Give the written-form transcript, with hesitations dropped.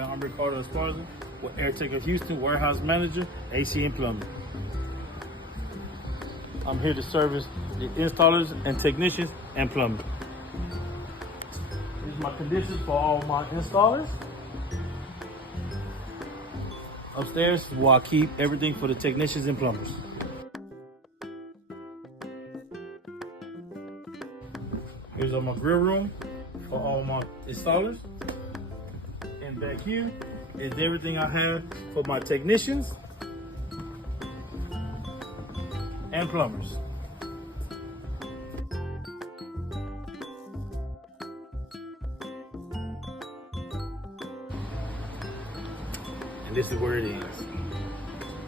I'm Ricardo Esparza with Airtech of Houston, warehouse manager, AC and plumbing. I'm here to service the installers and technicians and plumbers. These are my conditions for all my installers. Upstairs is where I keep everything for the technicians and plumbers. Here's my grill room for all my installers. And back here is everything I have for my technicians and plumbers. And this is where it is.